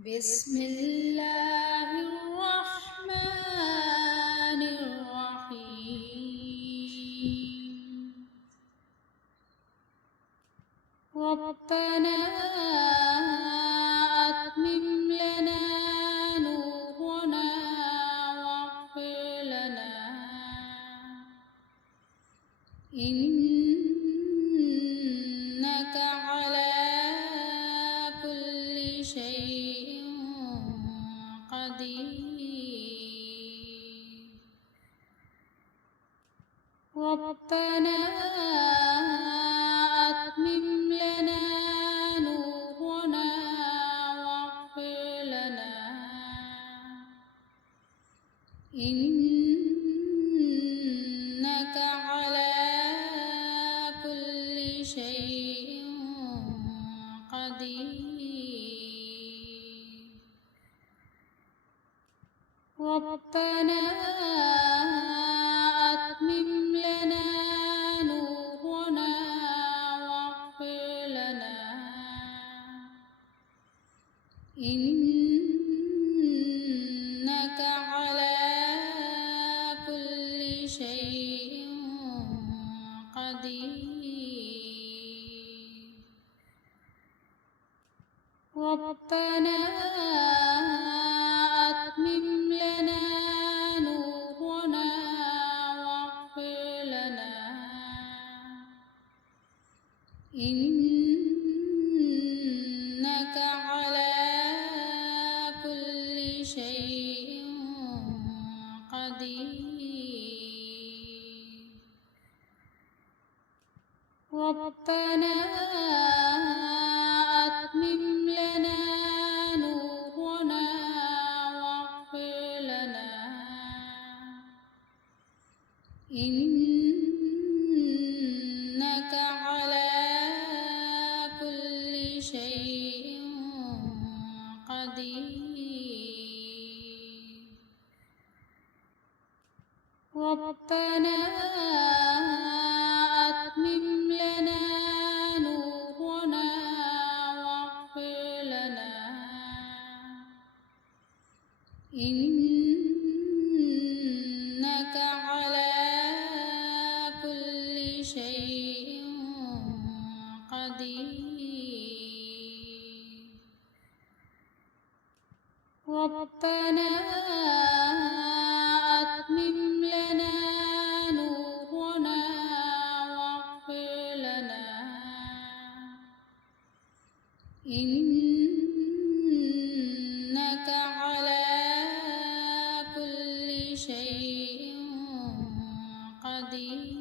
بسم الله الرحمن الرحيم. ربنا أتمم لنا نورنا واغفر لنا إنك على كل شيء قدير. ربنا أتمم لنا نورنا واغفر لنا إنك على كل شيء قدير. ربنا أتمم لنا نورنا واغفر لنا إنك على كل شيء قدير. ربنا أتمم لنا نورنا واغفر لنا إنك على كل شيء قدير. ربنا أتمم لنا نورنا واغفر لنا إنك على كل شيء قدير. ربنا أتمم لنا نورنا واغفر لنا إنك على كل شيء قدير. ربنا أتمم لنا نورنا واغفر لنا إنك على كل شيء قدير.